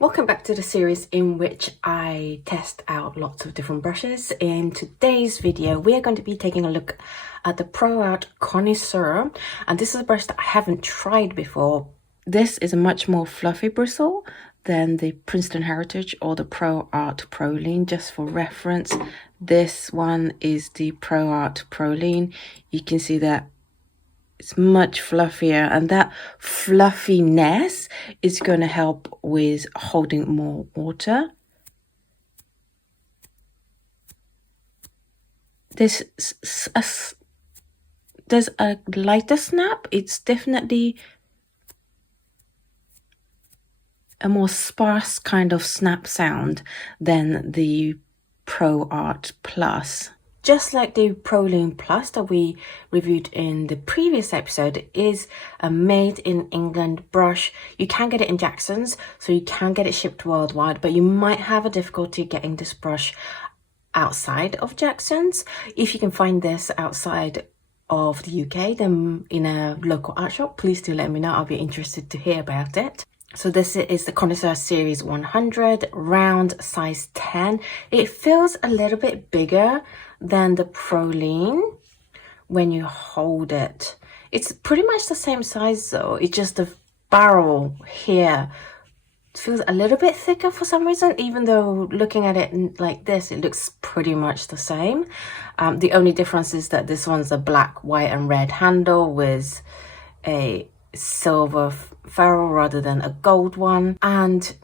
Welcome back to the series in which I test out lots of different brushes. In today's video, we are going to be taking a look at the ProArte Connoisseur, and this is a brush that I haven't tried before. This is a much more fluffy bristle than the Princeton Heritage or the ProArte Proline. Just for reference, this one is the ProArte Proline. You can see that it's much fluffier, and that fluffiness is going to help with holding more water. There's a lighter snap. It's definitely a more sparse kind of snap sound than the ProArte Plus. Just like the Proline Plus that we reviewed in the previous episode, it is a made in England brush. You can get it in Jackson's, so you can get it shipped worldwide, but you might have a difficulty getting this brush outside of Jackson's. If you can find this outside of the UK, then in a local art shop, please do let me know. I'll be interested to hear about it. So this is the Connoisseur Series 100, round size 10. It feels a little bit bigger than the Proline when you hold it. It's pretty much the same size though. It's just the barrel here feels a little bit thicker for some reason, even though looking at it like this, it looks pretty much the same. The only difference is that this one's a black, white and red handle with a silver ferrule rather than a gold one, and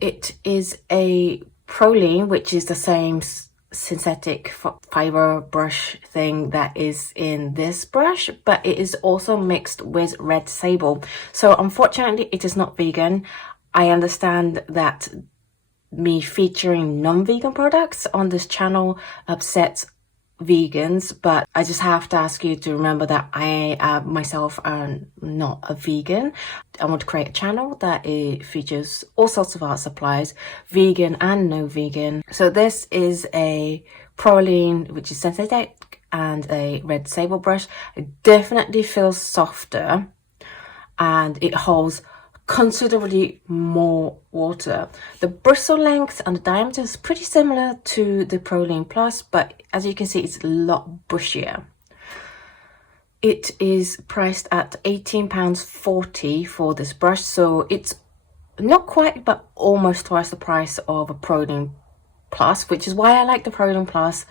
it is a Proline, which is the same synthetic fiber brush thing that is in this brush, but it is also mixed with red sable. So unfortunately it is not vegan. I understand that me featuring non-vegan products on this channel upsets vegans, but I just have to ask you to remember that I myself am not a vegan. I want to create a channel that features all sorts of art supplies, vegan and no vegan. So this is a Proline, which is synthetic, and a red sable brush. It definitely feels softer and it holds considerably more water. The bristle length and the diameter is pretty similar to the Proline Plus, but as you can see, it's a lot bushier. It is priced at £18.40 for this brush, so it's not quite but almost twice the price of a Proline Plus, which is why I like the Proline Plus.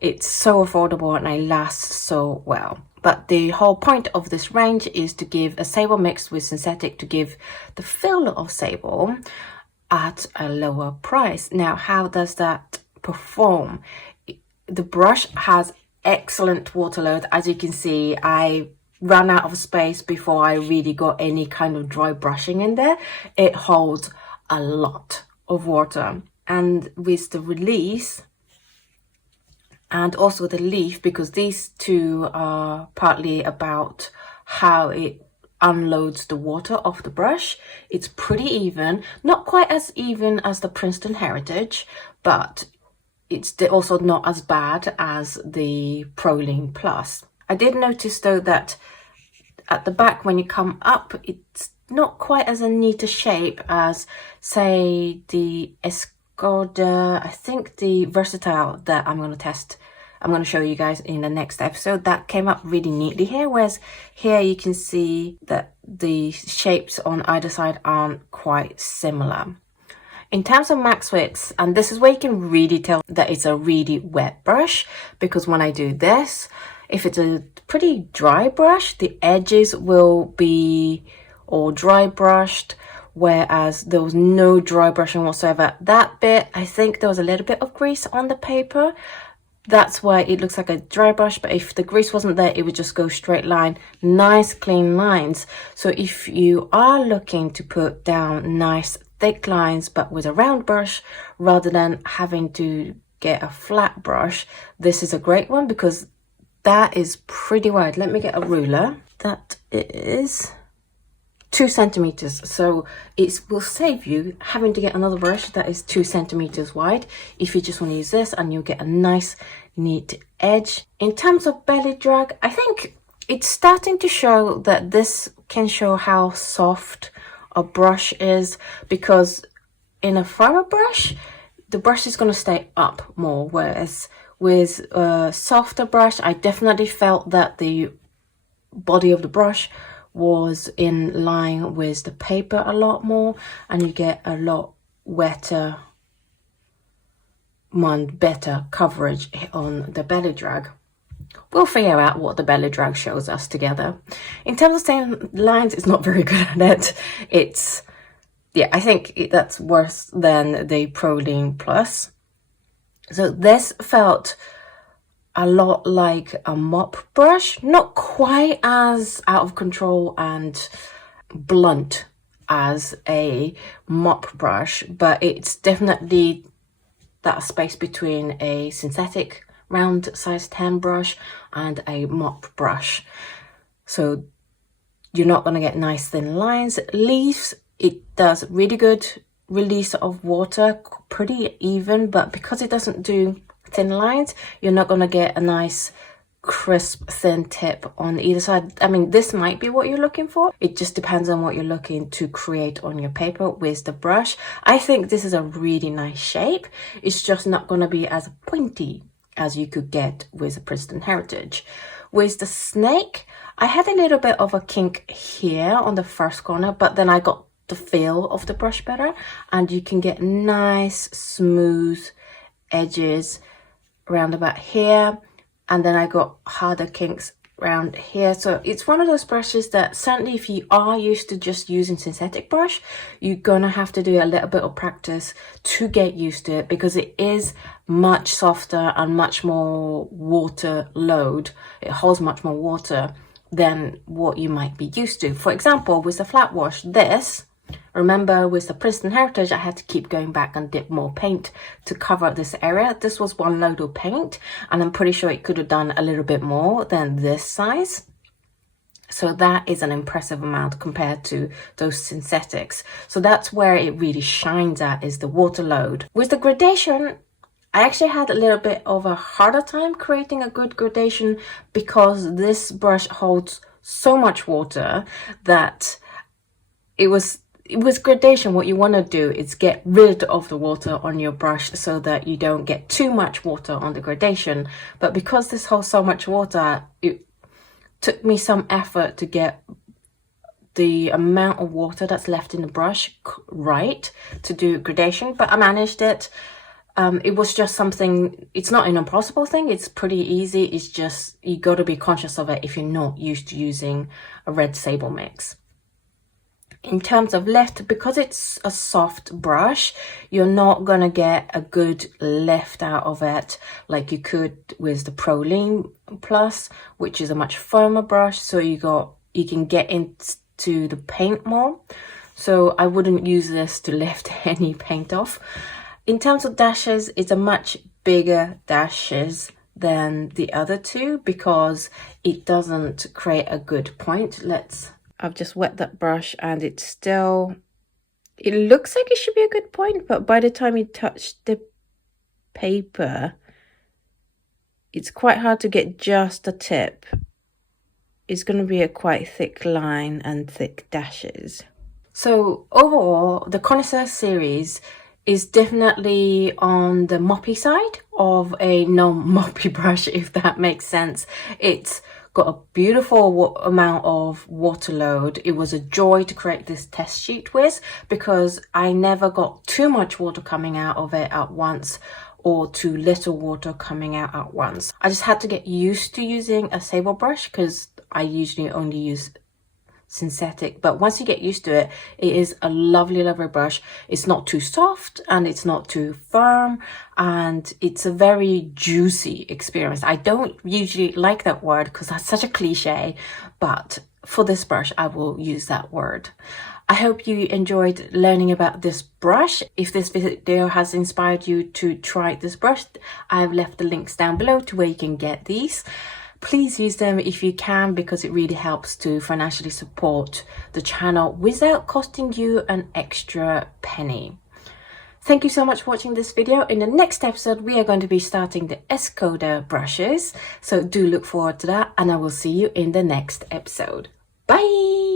It's so affordable and it lasts so well. But the whole point of this range is to give a sable mixed with synthetic to give the feel of sable at a lower price. Now, how does that perform? The brush has excellent water load. As you can see, I ran out of space before I really got any kind of dry brushing in there. It holds a lot of water. And with the release, and also the leaf, because these two are partly about how it unloads the water off the brush. It's pretty even, not quite as even as the Princeton Heritage, but it's also not as bad as the Proline Plus. I did notice though that at the back when you come up, it's not quite as a neat a shape as, say, the I think the Versatile that I'm going to test, I'm going to show you guys in the next episode, that came up really neatly here, whereas here you can see that the shapes on either side aren't quite similar. In terms of max widths, and this is where you can really tell that it's a really wet brush, because when I do this, if it's a pretty dry brush, the edges will be all dry brushed, whereas there was no dry brushing whatsoever. That bit, I think there was a little bit of grease on the paper. That's why it looks like a dry brush, but if the grease wasn't there, it would just go straight line. Nice clean lines. So if you are looking to put down nice thick lines but with a round brush rather than having to get a flat brush, this is a great one because that is pretty wide. Let me get a ruler. That is 2 centimeters, so it will save you having to get another brush that is 2 centimeters wide if you just want to use this, and you'll get a nice neat edge. In terms of belly drag, I think it's starting to show that this can show how soft a brush is, because in a firmer brush, the brush is going to stay up more, whereas with a softer brush, I definitely felt that the body of the brush was in line with the paper a lot more, and you get a lot wetter, better coverage on the belly drag. We'll figure out what the belly drag shows us together. In terms of staying lines, it's not very good at it. Yeah, I think that's worse than the ProArte Plus. So this felt a lot like a mop brush, not quite as out of control and blunt as a mop brush, but it's definitely that space between a synthetic round size 10 brush and a mop brush. So you're not going to get nice thin lines. Leaves, it does really good release of water, pretty even, but because it doesn't do thin lines, you're not going to get a nice crisp thin tip on either side. I mean, this might be what you're looking for. It just depends on what you're looking to create on your paper with the brush. I think this is a really nice shape. It's just not going to be as pointy as you could get with a Princeton Heritage. With the snake, I had a little bit of a kink here on the first corner, but then I got the feel of the brush better, and you can get nice smooth edges around about here, and then I got harder kinks around here. So it's one of those brushes that certainly if you are used to just using synthetic brush, you're gonna have to do a little bit of practice to get used to it, because it is much softer and much more water load. It holds much more water than what you might be used to. For example, with the flat wash, remember with the Princeton Heritage, I had to keep going back and dip more paint to cover this area. This was one load of paint, and I'm pretty sure it could have done a little bit more than this size. So that is an impressive amount compared to those synthetics. So that's where it really shines at, is the water load. With the gradation, I actually had a little bit of a harder time creating a good gradation, because this brush holds so much water that with gradation, what you want to do is get rid of the water on your brush so that you don't get too much water on the gradation. But because this holds so much water, it took me some effort to get the amount of water that's left in the brush right to do gradation, but I managed it. It was just something, it's not an impossible thing, it's pretty easy. It's just, you got to be conscious of it if you're not used to using a red sable mix. In terms of lift, because it's a soft brush, you're not gonna get a good lift out of it like you could with the ProArte Plus, which is a much firmer brush, so you can get into the paint more. So I wouldn't use this to lift any paint off. In terms of dashes, it's a much bigger dashes than the other two because it doesn't create a good point. I've just wet that brush and it looks like it should be a good point, but by the time you touch the paper, it's quite hard to get just the tip. It's going to be a quite thick line and thick dashes. So overall, the Connoisseur series is definitely on the moppy side of a non-moppy brush, if that makes sense. It's got a beautiful amount of water load. It was a joy to create this test sheet with, because I never got too much water coming out of it at once or too little water coming out at once. I just had to get used to using a sable brush because I usually only use synthetic, but once you get used to it, it is a lovely brush. It's not too soft and it's not too firm, and it's a very juicy experience. I don't usually like that word because that's such a cliche, but for this brush I will use that word. I hope you enjoyed learning about this brush. If this video has inspired you to try this brush, I've left the links down below to where you can get these. Please use them if you can, because it really helps to financially support the channel without costing you an extra penny. Thank you so much for watching this video. In the next episode, we are going to be starting the Escoda brushes. So do look forward to that, and I will see you in the next episode. Bye!